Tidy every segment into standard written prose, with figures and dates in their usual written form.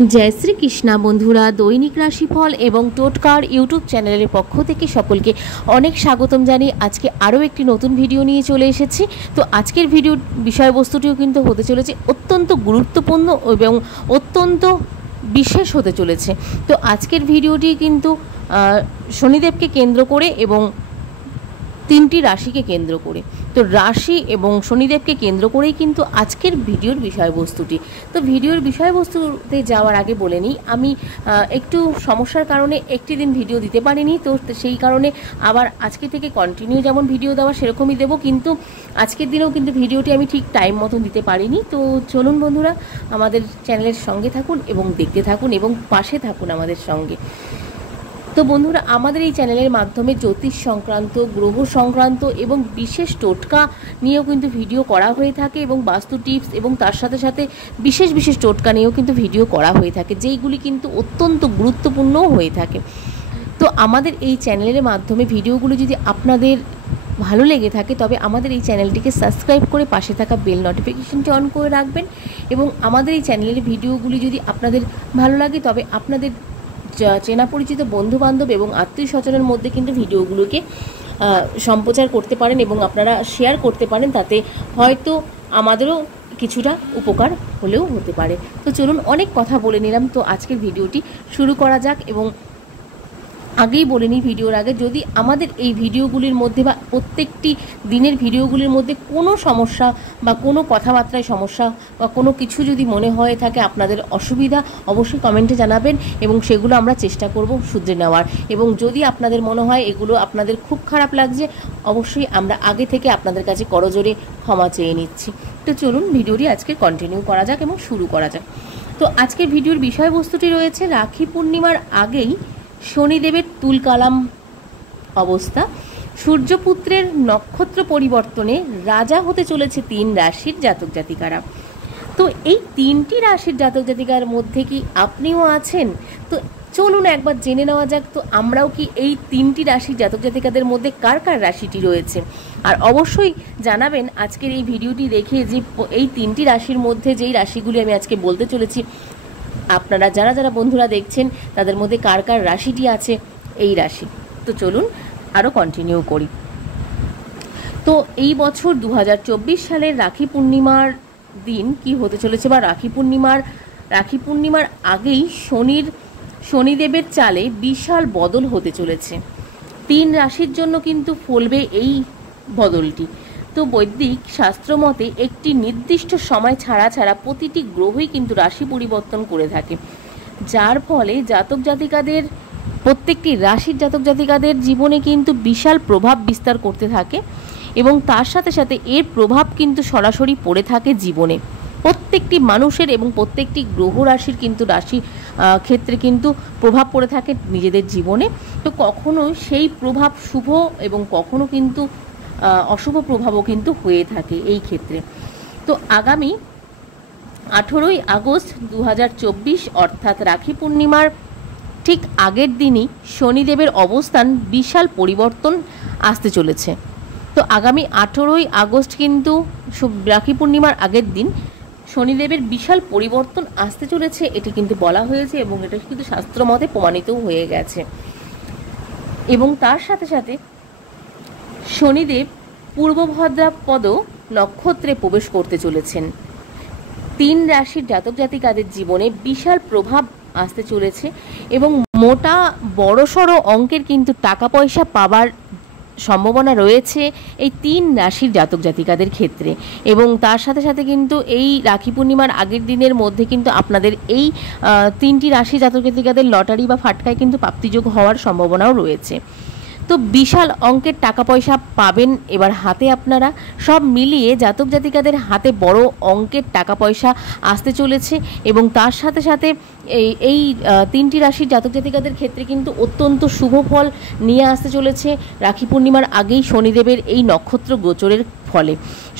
जय श्री कृष्णा बंधुरा दैनिक राशिफल एवं टोटकार यूट्यूब चैनल पक्ष থেকে সকলকে অনেক স্বাগতম জানিয়ে আজকে আরও একটি নতুন ভিডিও নিয়ে চলে এসেছি। তো আজকের ভিডিওর বিষয়বস্তুটিও কিন্তু হতে চলেছে অত্যন্ত গুরুত্বপূর্ণ এবং অত্যন্ত বিশেষ হতে চলেছে। তো আজকের ভিডিওটি কিন্তু শনিদেবকে কেন্দ্র করে এবং তিনটি রাশিকে কেন্দ্র করে, তো রাশি এবং শনিদেবকে কেন্দ্র করেই কিন্তু আজকের ভিডিওর বিষয়বস্তুটি। তো ভিডিওর বিষয়বস্তুতে যাওয়ার আগে বলে নিই, আমি একটু সমস্যার কারণে একটি দিন ভিডিও দিতে পারিনি, তো সেই কারণে আবার আজকে থেকে কন্টিনিউ যেমন ভিডিও দেওয়া সেরকমই দেবো, কিন্তু আজকের দিনেও কিন্তু ভিডিওটি আমি ঠিক টাইম মতন দিতে পারিনি। তো চলুন বন্ধুরা, আমাদের চ্যানেলের সঙ্গে থাকুন এবং দেখতে থাকুন এবং পাশে থাকুন আমাদের সঙ্গে। তো বন্ধুরা, আমাদের এই চ্যানেলের মাধ্যমে জ্যোতিষ সংক্রান্ত, গ্রহ সংক্রান্ত এবং বিশেষ টোটকা নিয়েও কিন্তু ভিডিও করা হয়ে থাকে এবং বাস্তু টিপস এবং তার সাথে সাথে বিশেষ বিশেষ টোটকা নিয়েও কিন্তু ভিডিও করা হয়ে থাকে, যেইগুলি কিন্তু অত্যন্ত গুরুত্বপূর্ণও হয়ে থাকে। তো আমাদের এই চ্যানেলের মাধ্যমে ভিডিওগুলো যদি আপনাদের ভালো লেগে থাকে তবে আমাদের এই চ্যানেলটিকে সাবস্ক্রাইব করে পাশে থাকা বেল নোটিফিকেশনটি অন করে রাখবেন। এবং আমাদের এই চ্যানেলের ভিডিওগুলি যদি আপনাদের ভালো লাগে তবে আপনাদের চেনা পরিচিত বন্ধুবান্ধব এবং আত্মীয় স্বজনের মধ্যে কিন্তু ভিডিওগুলোকে সম্প্রচার করতে পারেন এবং আপনারা শেয়ার করতে পারেন, তাতে হয়তো আমাদেরও কিছুটা উপকার হলেও হতে পারে। তো চলুন, অনেক কথা বলে নিলাম, তো আজকের ভিডিওটি শুরু করা যাক। এবং আগেই বলে নিই ভিডিওর আগে, যদি আমাদের এই ভিডিওগুলির মধ্যে বা প্রত্যেকটি দিনের ভিডিওগুলির মধ্যে কোনো সমস্যা বা কোনো কথাবার্তায় সমস্যা বা কোনো কিছু যদি মনে হয়ে থাকে আপনাদের অসুবিধা, অবশ্যই কমেন্টে জানাবেন এবং সেগুলো আমরা চেষ্টা করব শুধরে নেওয়ার। এবং যদি আপনাদের মনে হয় এগুলো আপনাদের খুব খারাপ লাগছে, অবশ্যই আমরা আগে থেকে আপনাদের কাছে করজোরে ক্ষমা চেয়ে নিচ্ছি। তো চলুন ভিডিওটি আজকে কন্টিনিউ করা যাক এবং শুরু করা যাক। তো আজকের ভিডিওর বিষয়বস্তুটি রয়েছে রাখি পূর্ণিমার আগেই শনিদেবের তুলকালাম অবস্থা, সূর্যপুত্রের নক্ষত্র পরিবর্তনে রাজা হতে চলেছে 3 রাশির জাতক জাতিকারা। তো এই 3টি রাশির জাতক জাতিকার মধ্যে কি আপনিও আছেন? তো চলুন একবার জেনে নেওয়া যাক, তো আমরাও কি এই 3টি রাশির জাতক জাতিকাদের মধ্যে কার কার রাশিটি রয়েছে। আর অবশ্যই জানাবেন আজকের এই ভিডিওটি দেখে যে এই 3টি রাশির মধ্যে যেই রাশিগুলি আমি আজকে বলতে চলেছি, আপনারা যারা যারা বন্ধুরা দেখছেন তাদের মধ্যে কার কার রাশিটি আছে এই রাশি। তো চলুন আরও কন্টিনিউ করি। তো এই বছর 2024 সালের রাখি পূর্ণিমার দিন কি হতে চলেছে, বা রাখি পূর্ণিমার আগেই শনিদেবের চালে বিশাল বদল হতে চলেছে। 3 রাশির জন্য কিন্তু ফলবে এই বদলটি। তো বৈদিক শাস্ত্র মতে একটি নির্দিষ্ট সময় ছাড়া প্রতিটি গ্রহই কিন্তু রাশি পরিবর্তন করে থাকে, যার ফলে জাতক জাতিকাদের, প্রত্যেকটি রাশির জাতক জাতিকাদের জীবনে কিন্তু বিশাল প্রভাব বিস্তার করতে থাকে এবং তার সাথে সাথে এর প্রভাব কিন্তু সরাসরি পড়ে থাকে জীবনে প্রত্যেকটি মানুষের এবং প্রত্যেকটি গ্রহ রাশির কিন্তু রাশি ক্ষেত্রে কিন্তু প্রভাব পড়ে থাকে নিজেদের জীবনে। তো কখনো সেই প্রভাব শুভ এবং কখনো কিন্তু অশুভ প্রভাবও কিন্তু হয়ে থাকে এই ক্ষেত্রে। তো আগামী 18ই আগস্ট 2024 অর্থাৎ রাখি পূর্ণিমার ঠিক আগের দিনই শনিদেবের অবস্থান বিশাল পরিবর্তন আসতে চলেছে। তো আগামী 18ই আগস্ট কিন্তু রাখি পূর্ণিমার আগের দিন শনিদেবের বিশাল পরিবর্তন আসতে চলেছে, এটি কিন্তু বলা হয়েছে এবং এটা কিন্তু শাস্ত্র মতে প্রমাণিতও হয়ে গেছে। এবং তার সাথে সাথে শনিদেব পূর্ব ভাদ্রপদ নক্ষত্রে প্রবেশ করতে চলেছেন। 3 রাশির জাতক জাতিকাদের জীবনে বিশাল প্রভাব আসতে চলেছে এবং মোটা বড়সড় অঙ্কের কিন্তু টাকা পয়সা পাবার সম্ভাবনা রয়েছে এই 3 রাশির জাতক জাতিকাদের ক্ষেত্রে। এবং তার সাথে সাথে কিন্তু এই রাখি পূর্ণিমার আগের দিনের মধ্যে কিন্তু আপনাদের এই 3টি রাশি জাতক জাতিকাদের লটারি বা ফাটকায় কিন্তু প্রাপ্তিযোগ হওয়ার সম্ভাবনাও রয়েছে। তো বিশাল অঙ্কের টাকা পয়সা পাবেন এবার হাতে আপনারা, সব মিলিয়ে জাতক জাতিকাদের হাতে বড় অঙ্কের টাকা পয়সা আসতে চলেছে। এবং তার সাথে সাথে এই 3টি রাশির জাতক জাতিকাদের ক্ষেত্রে কিন্তু অত্যন্ত শুভ ফল নিয়ে আসতে চলেছে রাখি পূর্ণিমার আগেই শনিদেবের এই নক্ষত্র গোচরের ফলে।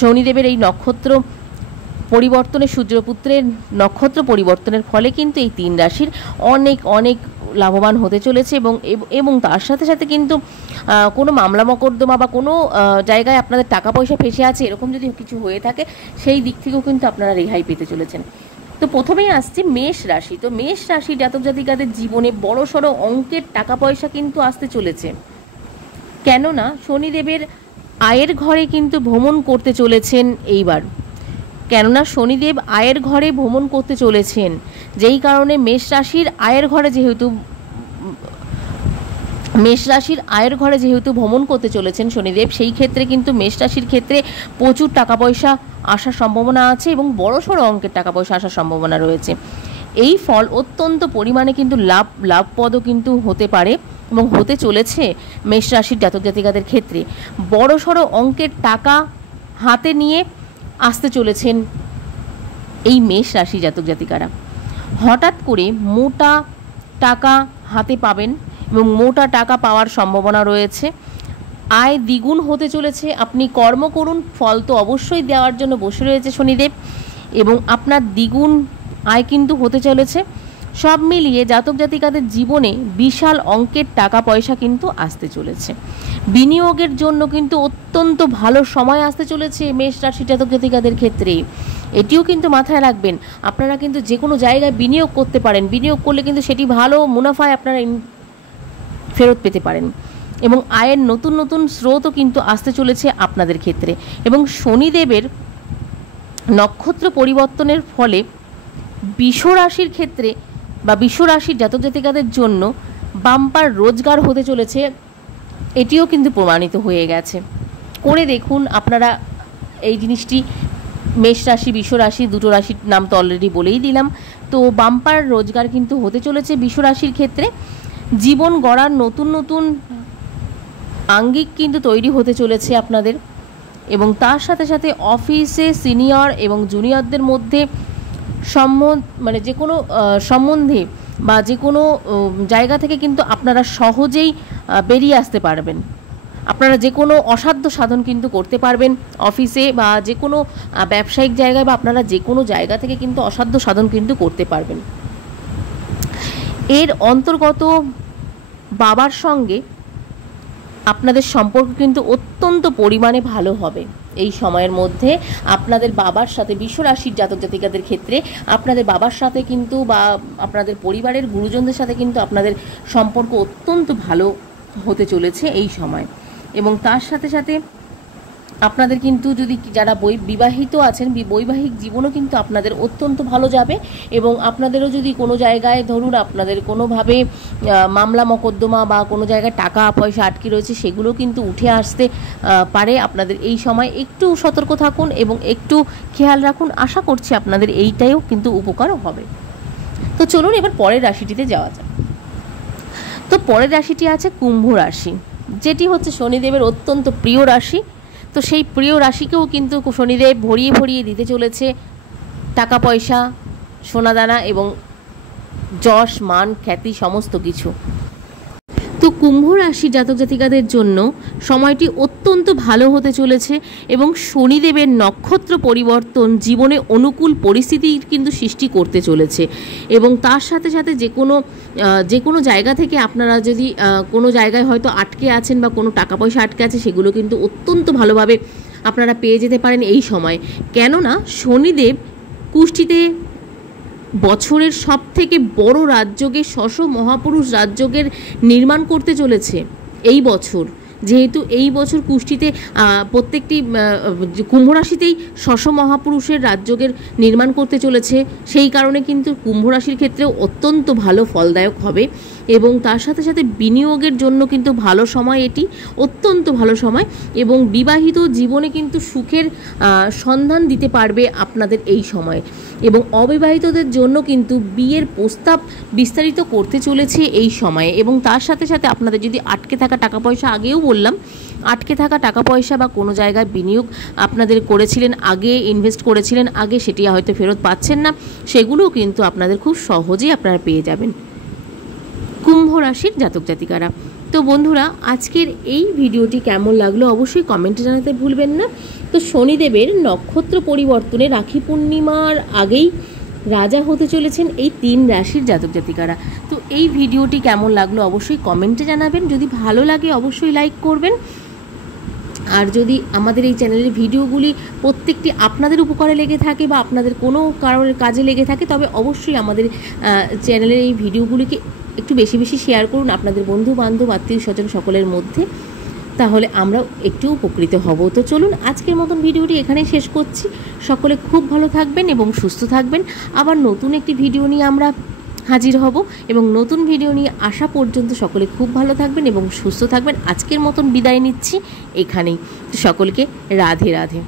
শনিদেবের এই নক্ষত্র পরিবর্তনে, সূর্যপুত্রের নক্ষত্র পরিবর্তনের ফলে কিন্তু এই 3 রাশির অনেক অনেক লাভবান হতে চলেছে। এবং তার সাথে সাথে কিন্তু কোনো মামলা মকদ্দমা বা কোনো জায়গায় আপনাদের টাকা পয়সা ফেসে আছে এরকম যদি কিছু হয়ে থাকে সেই দিক থেকেও কিন্তু আপনারা রেহাই পেতে চলেছেন। তো প্রথমেই আসছে মেষ রাশি। তো মেষ রাশি জাতক জাতিকাদের জীবনে বড়সড় অঙ্কের টাকা পয়সা কিন্তু আসতে চলেছে, কেননা শনিদেবের আয়ের ঘরে কিন্তু ভ্রমণ করতে চলেছেন এইবার। কেননা শনিদেব আয়ের ঘরে ভ্রমণ করতে চলেছেন, যেই কারণে মেষ রাশির আয়ের ঘরে যেহেতু ভ্রমণ করতে চলেছেন শনিদেব, সেই ক্ষেত্রে কিন্তু মেষ রাশির ক্ষেত্রে প্রচুর টাকা পয়সা আসার সম্ভাবনা আছে এবং বড়সড় অঙ্কের টাকা পয়সা আসার সম্ভাবনা রয়েছে। এই ফল অত্যন্ত পরিমাণে কিন্তু লাভপ্রদও কিন্তু হতে পারে এবং হতে চলেছে মেষ রাশির জাতক জাতিকাদের ক্ষেত্রে। বড়সড় অঙ্কের টাকা হাতে নিয়ে আসতে চলেছেন এই মেষ রাশি জাতক জাতিকারা। হঠাৎ করে মোটা টাকা হাতে পাবেন এবং মোটা টাকা পাওয়ার সম্ভাবনা রয়েছে। আয় দ্বিগুণ হতে চলেছে। আপনি কর্ম করুন, ফল তো অবশ্যই দেওয়ার জন্য বসে রয়েছে শনিদেব, এবং আপনার দ্বিগুণ আয় কিন্তু হতে চলেছে। সব মিলিয়ে জাতক জাতিকাদের জীবনে বিশাল অঙ্কের টাকা পয়সা কিন্তু আসতে চলেছে। বিনিয়োগের জন্য কিন্তু অত্যন্ত ভালো সময় আসতে চলেছে মেষ রাশি জাতক জাতিকাদের ক্ষেত্রে। এটিও কিন্তু মাথায় রাখবেন, আপনারা কিন্তু যে কোনো জায়গায় বিনিয়োগ করতে পারেন। বিনিয়োগ করলে কিন্তু সেটি ভালো মুনাফায় আপনারা ফেরত পেতে পারেন এবং আয়ের নতুন নতুন স্রোতও কিন্তু আসতে চলেছে আপনাদের ক্ষেত্রে। এবং শনিদেবের নক্ষত্র পরিবর্তনের ফলে বৃষরাশির ক্ষেত্রে বা বৃষরাশির জাতক জাতিকাদের জন্য বাম্পার রোজগার হতে চলেছে, এটিও কিন্তু প্রমাণিত হয়ে গেছে। করে দেখুন আপনারা এই জিনিসটি। মেষ রাশি বৃষরাশি দুটো রাশির নাম তো অলরেডি বলেই দিলাম। তো বাম্পার রোজগার কিন্তু হতে চলেছে বৃষরাশির ক্ষেত্রে। জীবন গড়ার নতুন নতুন আঙ্গিক কিন্তু তৈরি হতে চলেছে আপনাদের, এবং তার সাথে সাথে অফিসে সিনিয়র এবং জুনিয়রদের মধ্যে যে কোনো সম্বন্ধে বা যে কোনো জায়গা থেকে কিন্তু আপনারা সহজেই বেরিয়ে আসতে পারবেন। আপনারা যে কোনো অসাধ্য সাধন কিন্তু করতে পারবেন অফিসে বা যে কোনো ব্যবসায়িক জায়গায়, বা আপনারা যে কোনো জায়গা থেকে কিন্তু অসাধ্য সাধন কিন্তু করতে পারবেন। এর অন্তর্গত বাবার সঙ্গে আপনাদের সম্পর্ক কিন্তু অত্যন্ত পরিমাণে ভালো হবে এই সময়ের মধ্যে। আপনাদের বাবার সাথে বৃষরাশির জাতক জাতিকাদের ক্ষেত্রে আপনাদের বাবার সাথে কিন্তু বা আপনাদের পরিবারের গুরুজনদের সাথে কিন্তু আপনাদের সম্পর্ক অত্যন্ত ভালো হতে চলেছে এই সময়। এবং তার সাথে সাথে আপনাদের কিন্তু যদি যারা বিবাহিত আছেন, বৈবাহিক জীবনও কিন্তু আপনাদের অত্যন্ত ভালো যাবে। এবং আপনাদেরও যদি কোনো জায়গায় ধরুন আপনাদের কোনোভাবে মামলা মকদ্দমা বা কোনো জায়গায় টাকা পয়সা আটকে রয়েছে, সেগুলো কিন্তু উঠে আসতে পারে আপনাদের এই সময়। একটু সতর্ক থাকুন এবং একটু খেয়াল রাখুন, আশা করছি আপনাদের এইটাও কিন্তু উপকারও হবে। তো চলুন এবার পরের রাশিটিতে যাওয়া যাক। তো পরের রাশিটি আছে কুম্ভ রাশি, যেটি হচ্ছে শনিদেবের অত্যন্ত প্রিয় রাশি। তো সেই প্রিয় রাশিকেও কিন্তু শনিদেব ভরিয়ে ভরিয়ে দিতে চলেছে টাকা পয়সা, সোনাদানা এবং যশ মান খ্যাতি সমস্ত কিছু। তো কুম্ভ রাশি জাতক জাতিকাদের জন্য সময়টি অত্যন্ত ভালো হতে চলেছে এবং শনিদেবের নক্ষত্র পরিবর্তন জীবনে অনুকূল পরিস্থিতির কিন্তু সৃষ্টি করতে চলেছে। এবং তার সাথে সাথে যে কোনো জায়গা থেকে আপনারা যদি কোনো জায়গায় হয়তো আটকে আছেন বা কোনো টাকা পয়সা আটকে আছে, সেগুলো কিন্তু অত্যন্ত ভালোভাবে আপনারা পেয়ে যেতে পারেন এই সময়। কেননা শনিদেব কুষ্টিতে বছরের সবথেকে বড় রাজযোগের মহাপুরুষ রাজযোগের নির্মাণ করতে চলেছে এই বছর। যেহেতু এই বছর কুষ্টিতে প্রত্যেকটি কুম্ভ রাশিতেই মহাপুরুষের রাজযোগের নির্মাণ করতে চলেছে, সেই কারণে কিন্তু কুম্ভ রাশির ক্ষেত্রেও অত্যন্ত ভালো ফলদায়ক হবে। এবং তার সাথে সাথে বিনিয়োগের জন্য কিন্তু ভালো সময়, এটি অত্যন্ত ভালো সময়। এবং বিবাহিত জীবনে কিন্তু সুখের সন্ধান দিতে পারবে আপনাদের এই সময়। এবং অবিবাহিতদের জন্য কিন্তু বিয়ের প্রস্তাব বিস্তারিত করতে চলেছে এই সময়ে। এবং তার সাথে সাথে আপনাদের যদি আটকে থাকা টাকা পয়সা, আগেও বললাম, আটকে থাকা টাকা পয়সা বা কোনো জায়গায় বিনিয়োগ আপনাদের করেছিলেন আগে, ইনভেস্ট করেছিলেন আগে, সেটি হয়তো ফেরত পাচ্ছেন না, সেগুলোও কিন্তু আপনাদের খুব সহজেই আপনারা পেয়ে যাবেন কুম্ভ রাশির জাতক জাতিকারা। তো বন্ধুরা, আজকের এই ভিডিওটি কেমন লাগলো অবশ্যই কমেন্টে জানাতে ভুলবেন না। তো শনিদেবের নক্ষত্র পরিবর্তনে রাখি পূর্ণিমার আগেই রাজা হতে চলেছেন এই 3 রাশির জাতক জাতিকারা। তো এই ভিডিওটি কেমন লাগলো অবশ্যই কমেন্টে জানাবেন। যদি ভালো লাগে অবশ্যই লাইক করবেন আর যদি আমাদের এই চ্যানেলের ভিডিওগুলি প্রত্যেকটি আপনাদের উপকারে লেগে থাকে বা আপনাদের কোনো কারোর কাজে লেগে থাকে, তবে অবশ্যই আমাদের চ্যানেলের এই ভিডিওগুলিকে একটু বেশি বেশি শেয়ার করুন আপনাদের বন্ধু বান্ধব আত্মীয় স্বজন সকলের মধ্যে, তাহলে আমরাও একটু উপকৃত হব। তো চলুন আজকের মতন ভিডিওটি এখানেই শেষ করছি। সকলে খুব ভালো থাকবেন এবং সুস্থ থাকবেন। আবার নতুন একটি ভিডিও নিয়ে আমরা হাজির হব, এবং নতুন ভিডিও নিয়ে আসা পর্যন্ত সকলে খুব ভালো থাকবেন এবং সুস্থ থাকবেন। আজকের মতন বিদায় নিচ্ছি এখানেই। সকলকে রাধে রাধে।